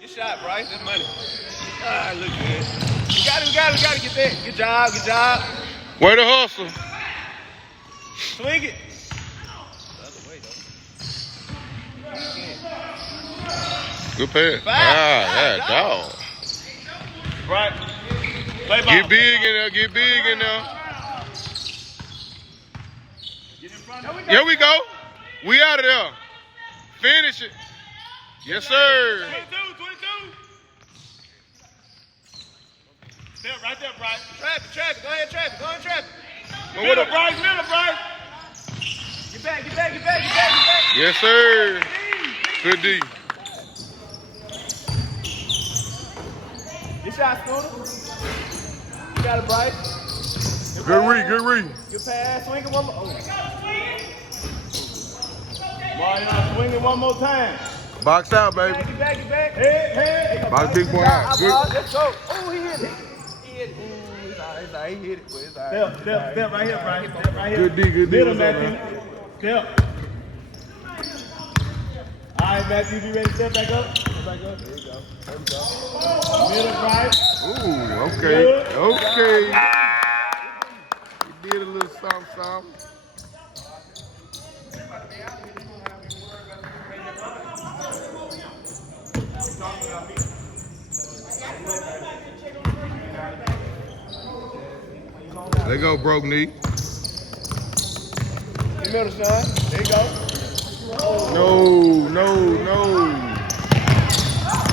Good shot, Bryce. That's money. Ah, look good. We gotta get that. Good job. Way to hustle. Swing it. Good pass. Dog. Right. Play ball. Get big in there. Get in there. Get in front Here we go. We out of there. Finish it. Yes, sir. 22. Step right there, Bryce. Traffic. Go ahead, traffic. Middle, Bryce. Get back. Yes, sir. Good D. Good shot, Scooter. You got it, Bryce. Good read. Good pass. Swing it one more. Mario, swing it one more time. Box out, baby. Get back. Head. Box big boy out. Good. Let's go. Oh, he hit it. It's all right. He hit it. It's all right. Step right here, Bryce. Step right here. Good D. Middle, Matthew. Step. All right, Matthew, be ready to step back up. There you go. Middle, Bryce. Ooh, okay. He did a little something. There go, broke knee. Get middle, son. There you go. No.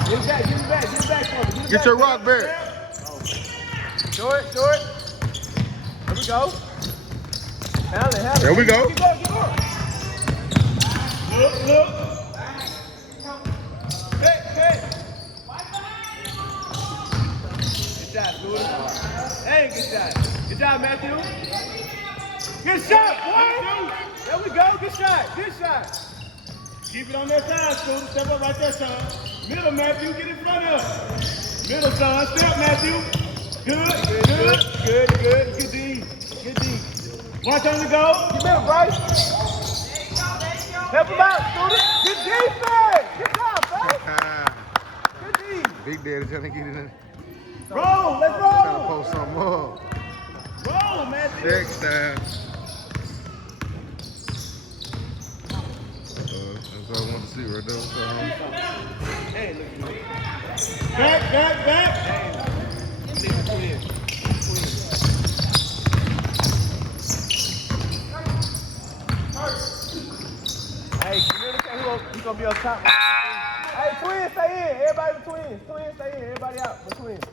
Get it back for me. Get your rock back. Short. There we go. Handle it. There we go. Keep going. Look. Hey. Good shot, Scooter. Hey, good shot. Good job, Matthew. Good shot, boy. There we go. Good shot. Keep it on that side, Scooter. Step up right there, son. Middle, Matthew. Get in front of us. Middle, son. Step, Matthew. Good. Good D. Watch on the go. Get middle, Bryce. Help him out, Scooter. Good defense. Good job, Bryce. Good D. Big Daddy trying to get it in. Roll. Let's roll. Trying to post something up. Roll, Matthew. Next time. That's what I want to see right there. Hey, look at me. Back. Hey, communicate who's going to be on top. Hey, twins, stay in. Everybody with twins. Twins, stay in. Everybody out with twins.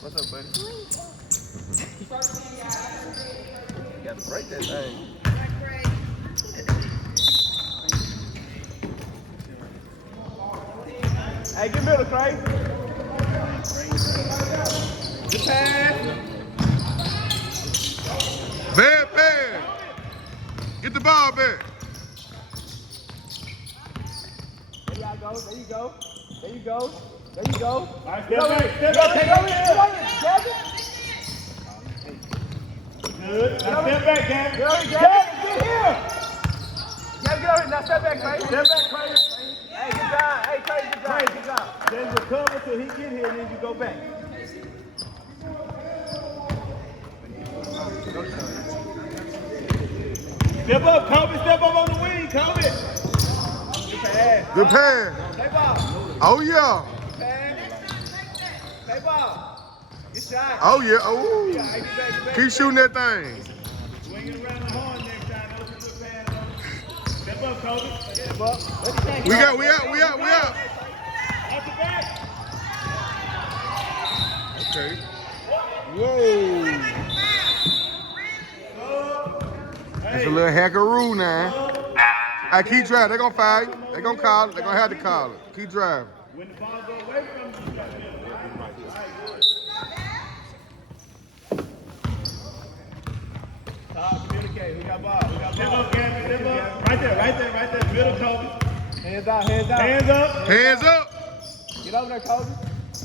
What's up, buddy? You got to break that thing. Hey, get middle, Craig. Good pass. Bad. Get the ball back. There you go. All right, step back. Good. Now step back, Gavin. Gavin, get here. Gavin, get over here. Now step back, Craig. Hey, good job. Hey, Craig, good job. Then recover till he get here, and then you go back. Step up, Kobe. Step up on the wing, Kobe. Good pass. Play ball. Oh, yeah. Play ball. Good shot. Oh, yeah. Oh. Yeah, hey, get back. Keep shooting that thing. Swing it around the horn next time. Those are good passes. Step up, Kobe. Step up. We out. Off the back. Okay. Whoa. That's a little hackaroo now. I keep driving. They're going to fire you. They're going to call it. They're going to have to call it. Keep driving. When the ball go away from you, you got to communicate. We got ball. Step up, Gavin. Step up. Right there. Middle, Kobe. Hands out. Hands up. Get over there, Kobe.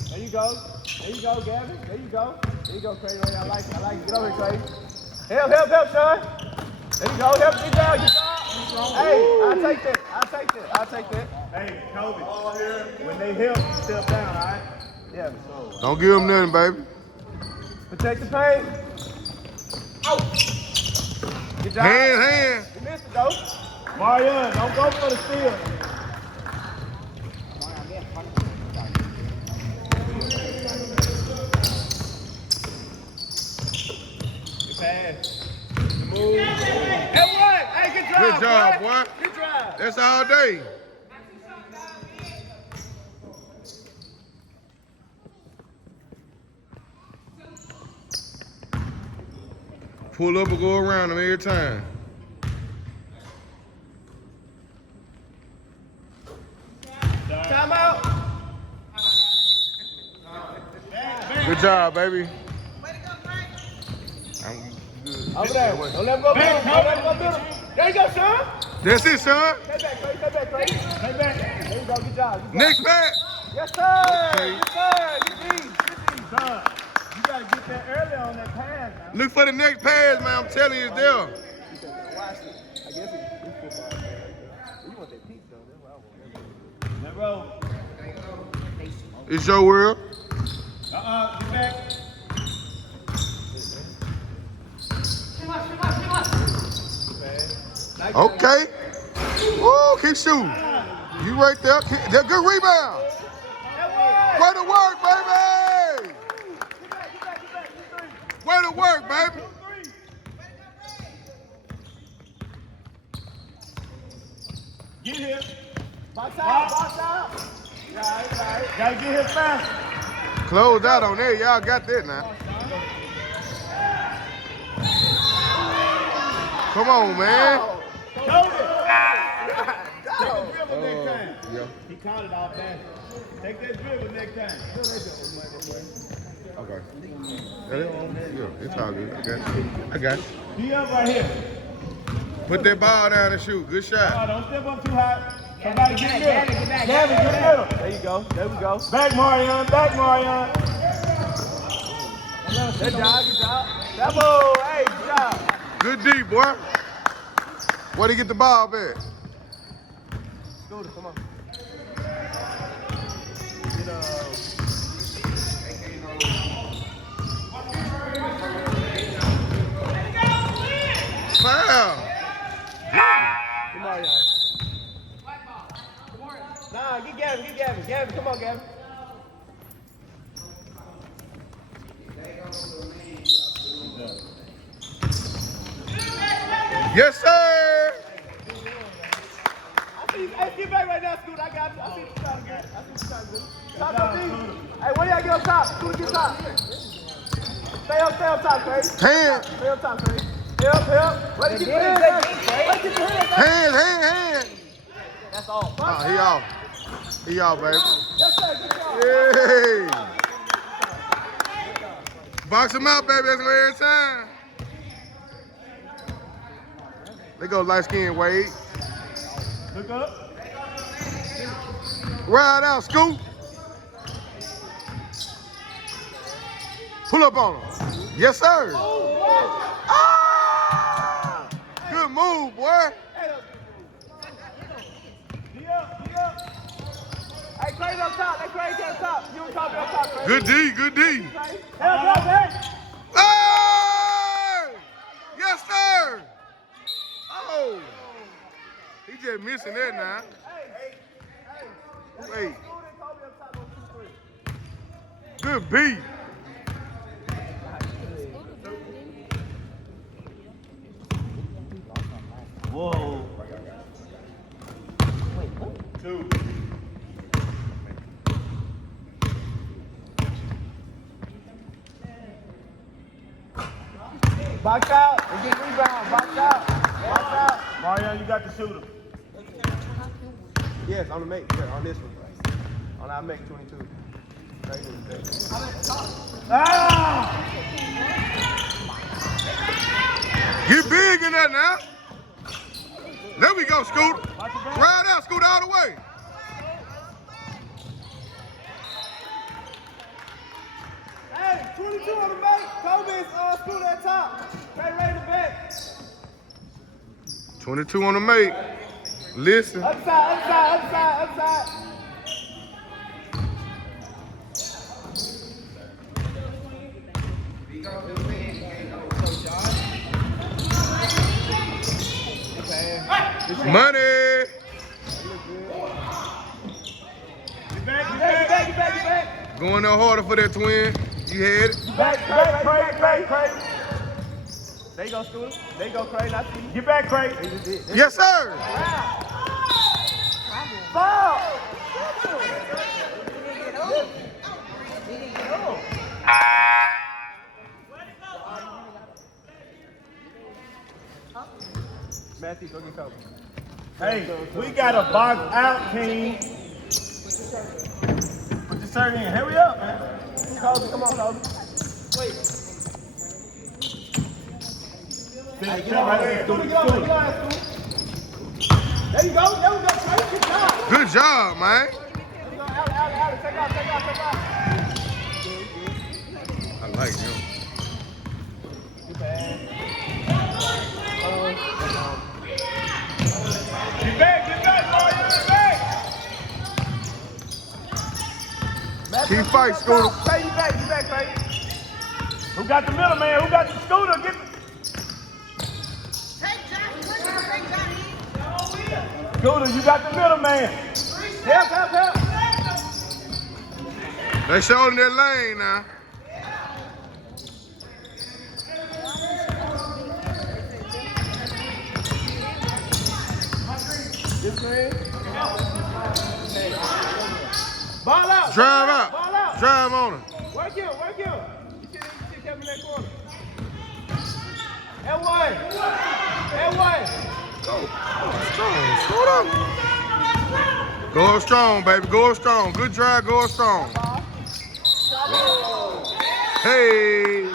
There you go, Gavin. There you go, Craig. I like it. Get over here, Craig. Help, Sean. There you go. Help. Good job. Hey, I'll take that. I'll take that. Hey, Kobe, when they help, step down, all right? Yeah. Don't give him nothing, baby. Protect the paint. Out. Good job. Hand. You missed it, though. Marion, don't go for the steal. Good pass. Move. Hey, good drive, Good job, boy. Good drive. That's all day. Pull up and go around them every time. Time out. Good job, baby. Over there. Don't let him go middle. Don't let him go middle. There you go, son. That's it, son. Stay back, Craig. Stay back. There you go. Good job. Next back. Yes, sir. Yes, sir. Good D. Son, you got to get that early on that pass, man. Look for the next pass, man. I'm telling you, it's there. Watch it. I guess it's football. You want that peak, though. That's what I want. That roll. It's your world. Get back. Okay. Woo, keep shooting. You right there. Good rebound. Way to work, baby. Way to work, baby. Get here. Box out. Right. Gotta get here fast. Close out on there. Y'all got that now. Come on, man. Yeah. He caught it off that. Take that dribble next time. Okay. Yeah, it's all good. I got you. Be up right here. Put that ball down and shoot. Good shot. Don't step up too high. Somebody get middle. Gavin, get middle. There you go. There we go. Back, Marion. Good job. Double. Hey, good job. Good D, boy. Where'd he get the ball back? Scooter, come on. Foul. Come on, y'all. Nah, get Gavin. Gavin, come on, Gavin. Yes, sir. Hey, get back right now, Scoot. I got you. I see what you're trying to get. Top up, D. Hey, when y'all get up top? Scoot, get top. Stay up top, Craig. Hand. Stay up top, Craig. Help. Wait to get your hands. Hand. That's all. He off, baby. Yes, sir. Good job. Hey. Box him out, baby. That's every time. They go light skin, Wade. Look up. Ride out, Scoot. Pull up on him. Yes, sir. Ah! Good move, boy. Be up. Hey, Craig up top. Hey, Craig up top. You and Kobe up top, Craig. Good D. Help, hey. Hey! Yes, sir. Oh. He just missing that now. Wait. Good beat. Whoa. Two. Box out and get rebound. Box out. Mario, you got the shooter. Yes, on the make. Yeah, on this one. On our make 22. Ah! Get big in that now. There we go, Scoot. Ride out, Scoot all the way. Hey, 22 on the make. Kobe's Scoot at top. Stay ready to bet. 22 on the make. Listen. Other side, other side, other side, other side. Money. Get back. Going no harder for that twin. You had it. Back, Craig. There you go, Scooter. There you go, Craig. I see you. Get back, Craig. Yes, sir. Foul. Matthew, go get covered. Hey, we got a box out team. Put your shirt in. Hurry up, man. Kobe, come on, Kobe. Wait. Hey, get right there. There you go. Good job, man. Take off. I like him. Get back, boy. Keep fight, Scooter. Get back. Who got the middle, man? Who got the Scooter? Get Scooter, you got the middle, man. Help. They showed in that lane now. Ball out. Drive out. Ball out. Drive on him. Work him. You should kept in that corner. And one. Go strong, Scooter. Go strong, baby. Go strong. Good drive. Go strong. Hey.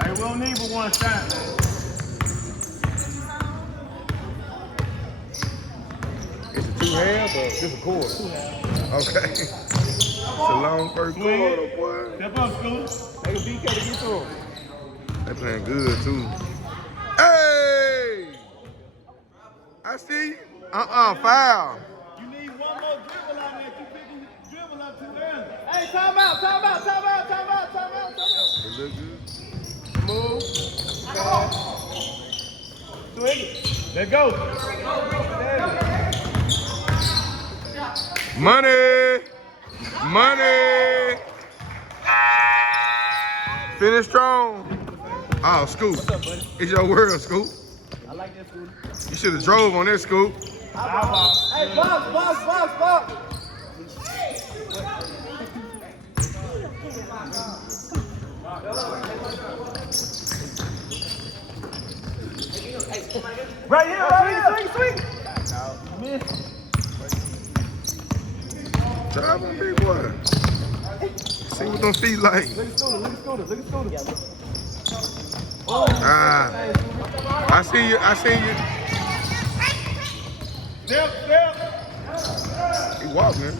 Hey, we don't need but one shot. It's a 2 halves or just a quarter? 2 halves. Okay. It's a long first quarter, boy. Step up, Scooter. Hey, BK to get to him. They playing good too. Hey! I see you. Foul. You need one more dribble out there. Keep picking dribble up too early. Hey, time out. It look good. Move. Swing it. Let's go. Money. Finish strong. Oh, Scoop. What's up, buddy? It's your world, Scoop. I like that, Scooter. You should have drove on that, Scoop. Hey, box. Right here. Swing. Miss. Drive on big boy. See what them feet like. Look at Scooter. I see you. Step. He walked, man.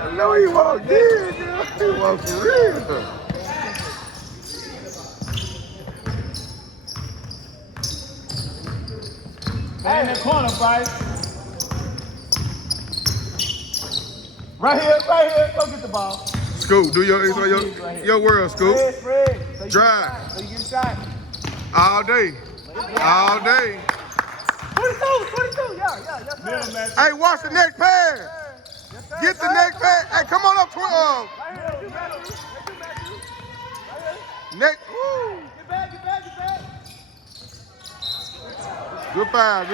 I know he walked in, girl. He walked for real. Hey, in the corner, Bryce. Right here. Go get the ball. Scoop, do your world, Scoop. Fred. So Drive. So you get a shot. All day. 22. Yeah. Middle, hey, watch the next pass. Get the next pass. Hey, come on up, 12. Next. Woo. Get back. Good foul.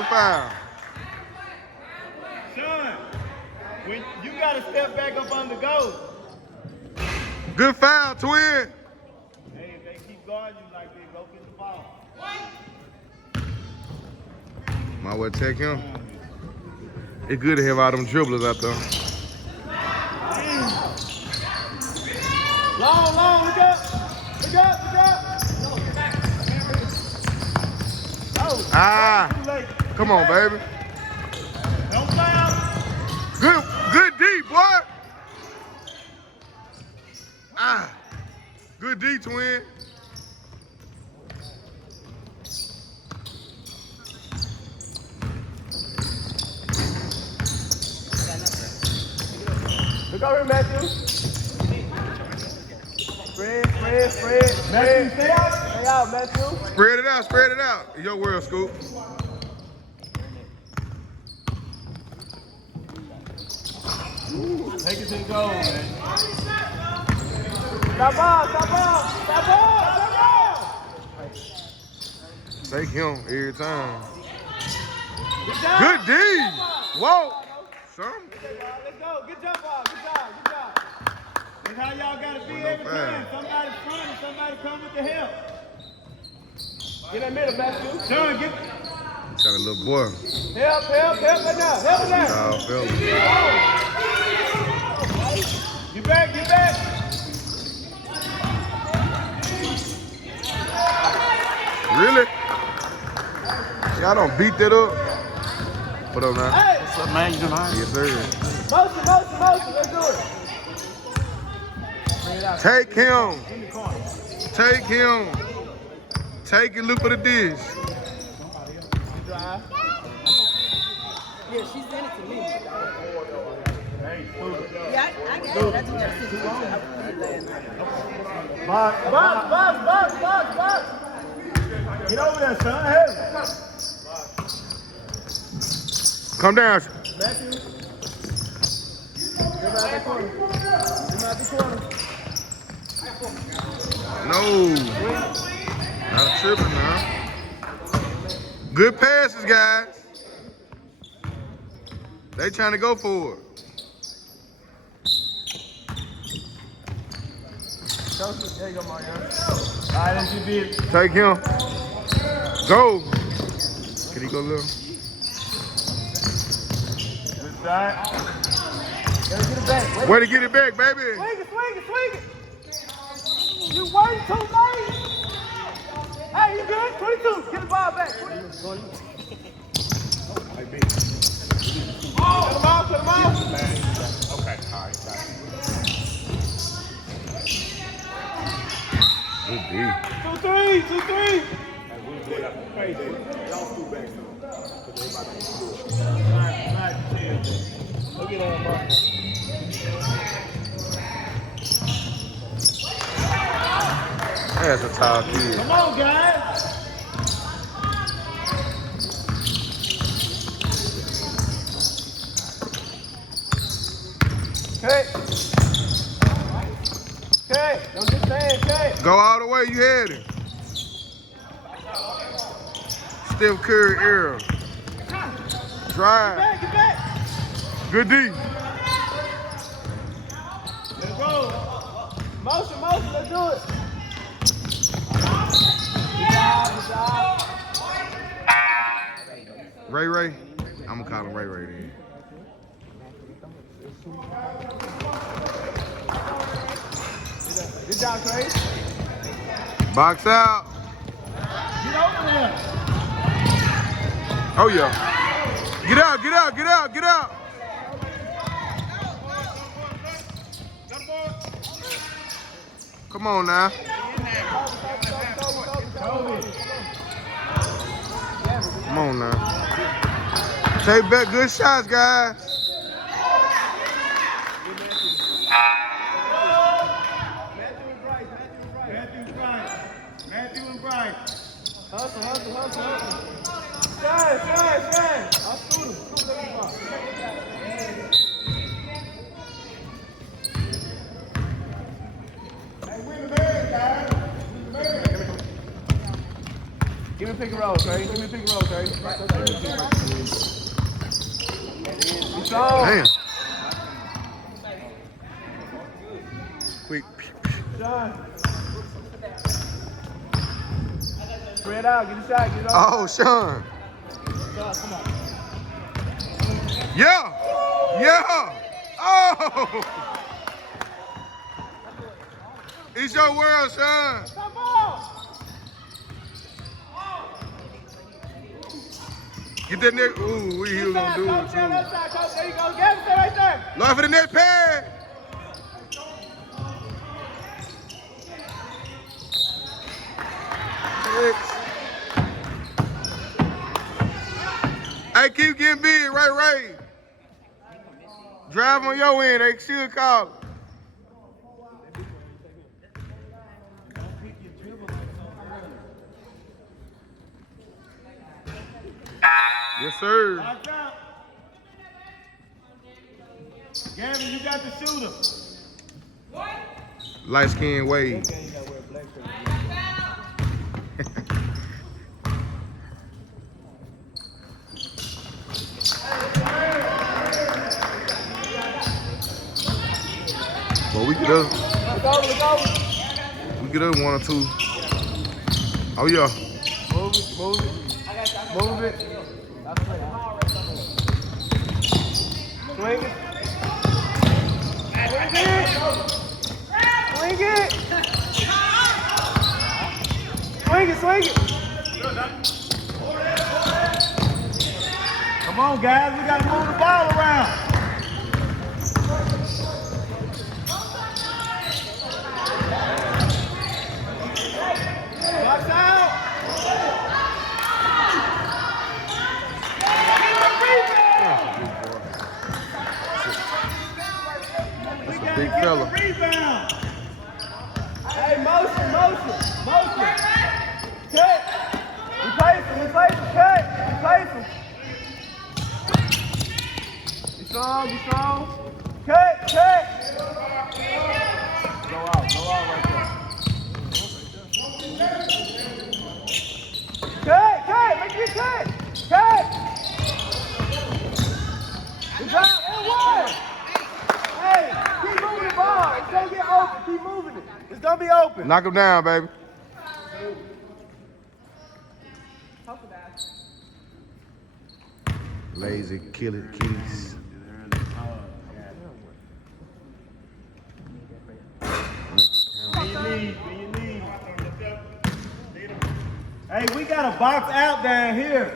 Sean, when you gotta step back up on the goal. Good foul, twin. Hey, if they keep guarding you like this, go get the ball. Might well take him. It's good to have all them dribblers out there. Long, look up. Oh, too late. Come on, baby. Don't foul. Good D, boy. Ah, good D, twin. Look over here, Matthew. Spread. Matthew, stay out. Stay out, Matthew. Spread it out. Your world, Scoop. Take it to the goal, man. Stop ball. Take him every time. Good Good D. Whoa. Son. Let's go. Good job, ball. Good job. That's how y'all gotta be every time. Somebody's trying, somebody come with the help. Get that middle, Matthew. Sean, get. Got a little boy. Help right now. Help it now. Oh, fella. Get back. Really? Y'all don't beat that up. What up, man? Hey. What's up, man? You doing all right? Yes, sir. Motion. Let's do it. Bring it out. Take him. In the corner. Take him. Take and look for the dish. Drive. Yeah, she sent it to me. Hey, move it. Yeah, I got it. I just got to send it to you. Box. Get over there, son. Hey. Come down. Matthew. Get out the corner. No. Not tripping, man. Good passes, guys. They trying to go for it. There you go, Mario. All right, that's you did. Take him. Go. Can he go little? Good shot. Gotta get it back. Way to get it back, baby. Swing it. You waiting too late. Hey, you good? 22. Get the ball back. 22. Cut him out. Okay, all right, got it. Good D. 2-3. Look at that, bro. That's a tall kid. Come on, guys. Okay. Don't get saying, okay. Go all the way. You had it. Steph Curry era. Drive. Get back. Good D. Let's go. Motion, let's do it. Good job. Ray. I'm gonna call him Ray then. Good job, Trey. Box out. Get over there. Oh yeah. Get out. Come on now. Come on now. Take back good shots, guys. Matthew and Bright. Hustle. Shine. I'll shoot him. Give me pick and roll, Trey. Damn. Quick. Sean. Spread out, get a shot, get it off. Oh, Sean. Sean, come on. Yeah. Oh. It's your world, Sean. Come on. Get that neck. Ooh, he was gonna do Coach, it down that too. side, coach. There you go. Get him right there. Lord for the next pad. Hey, keep getting big, right. Drive on your end, they should call it. Yes, sir. Watch out. Gavin, you got the shooter. Light skin Wade. Well, we could have 1 or 2. Oh yeah. Move it. Swing it. Swing it. Come on, guys. We got to move the ball around. Watch out. That's a big fella. Rebound. Hey, motion. Cut. Replace him. Cut. Replace him. Be strong. Cut. Go out right there. Cut. Make it cut. Good job. And 1. Hey, keep moving the ball. It's gonna get open. Keep moving it. It's gonna be open. Knock him down, baby. Lazy killer kitties. Hey, we got a box out down here.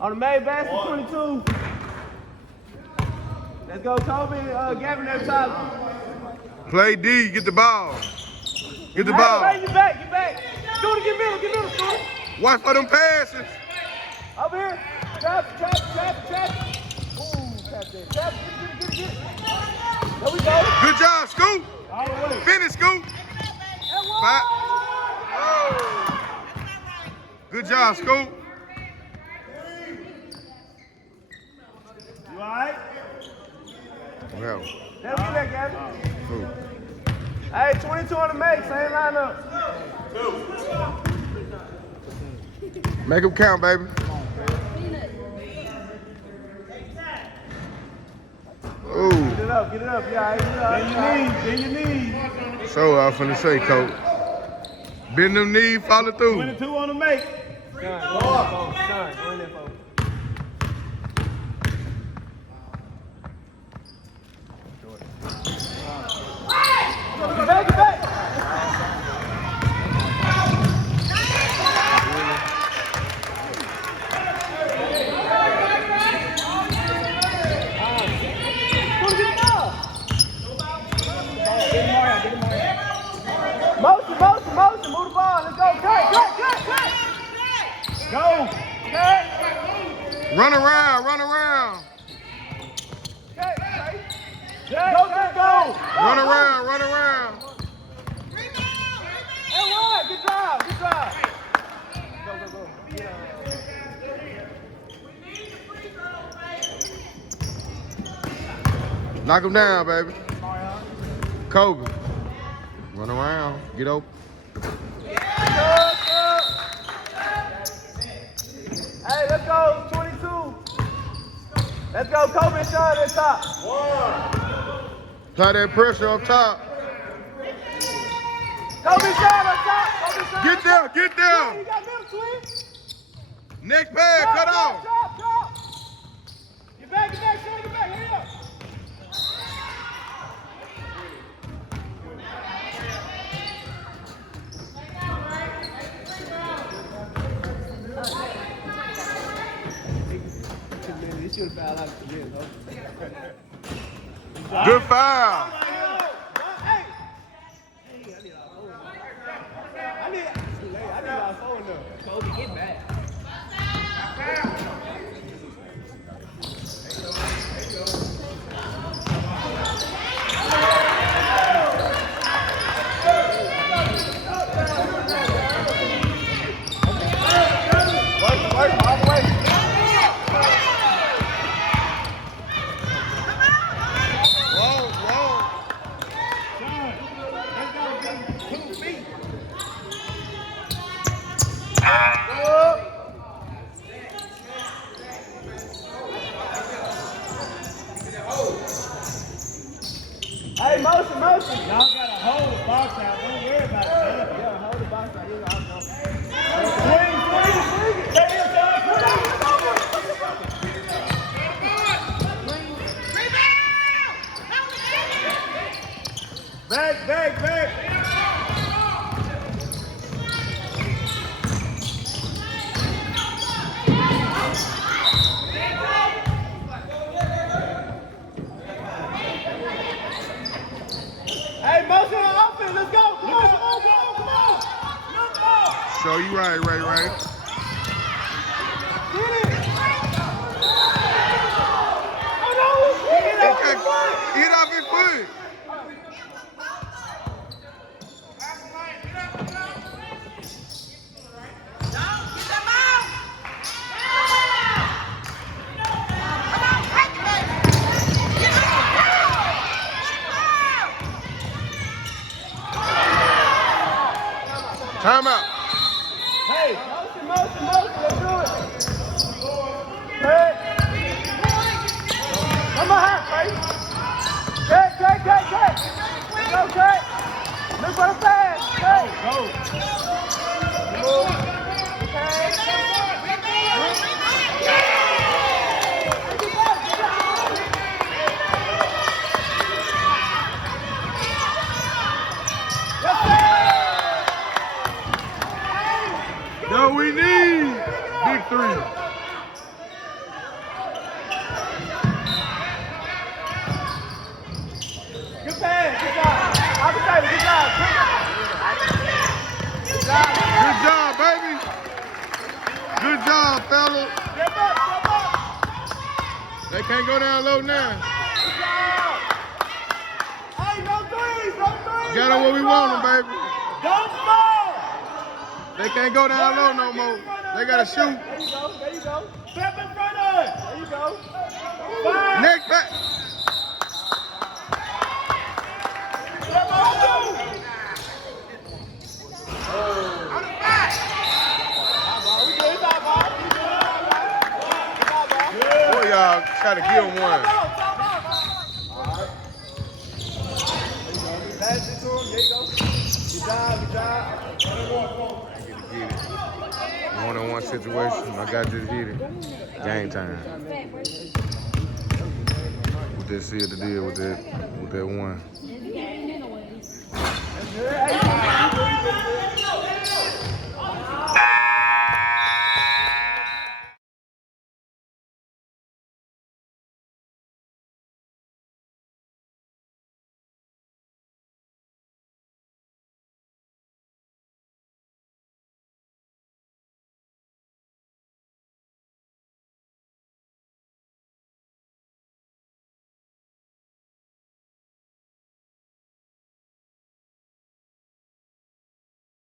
On the main basket, 22. Let's go, Toby. Gavin, there, Tyler. Play D, get the ball. Get the Hey, ball. you back. Scooter, get middle, Scooter. Watch for them passes. Over here. Trap. Ooh, tap that. Trap, get. There we go. Good job, Scoop. All the way. Finish, Scoop. Five. Good job, Scoop. You all right? Well, There we go, Gavin. ooh. Hey, 22 on the make, same lineup. Make them count, baby. Ooh. Get it up. Yeah, bend your knees. So I was finna say, coach. Bend them knees, follow through. 22 on the make. Get back. Motion. Move the ball. Let's go. Cut. Go. Cut. Run around. Cut. Go. Run around. And 1. Good job. Go. Knock him down, baby. Kobe. Run around. Get open. Hey, let's go. 22. Let's go. Kobe and Sean at top. 1. Apply that pressure up top. Kobe and Sean up top. Get there. You got middle swing. Next pad, cut off. Drop. Get back, Sean. Hurry up. should have fouled out at the end, though. Good foul. Hey! I need our phone number. Kobe, get back. Work all the way. Whoa, whoa. 2 feet. Hey, motion. Y'all gotta hold the box out. Don't worry about it. Yeah, hold the box out. Swing. There is, Back. Hey, motion on offense. Let's go. Come on. Show you right. Get it. Oh, no. Okay, get off his foot. Time out. Hey, motion. Let's do it. Hey. Come on, Trey. Trey. Go, Trey. Look for the pass. Trey. Go. No, we need big three. Good pass. Good job. Opportunity. Good job. Good job, baby. Good job, fella. Step up. They can't go down low now. Good job. Hey, no threes. Got them where we want them, baby. Don't fall. They can't go down low no more. They gotta shoot. There you go. Step in front of it. There you go. 5. Next back. Step on 2. Boy, y'all try to give him one. Pass it to him. There you go. Good job. Get it. One-on-one situation. I got this hit it. Game time. What they see to deal with that one.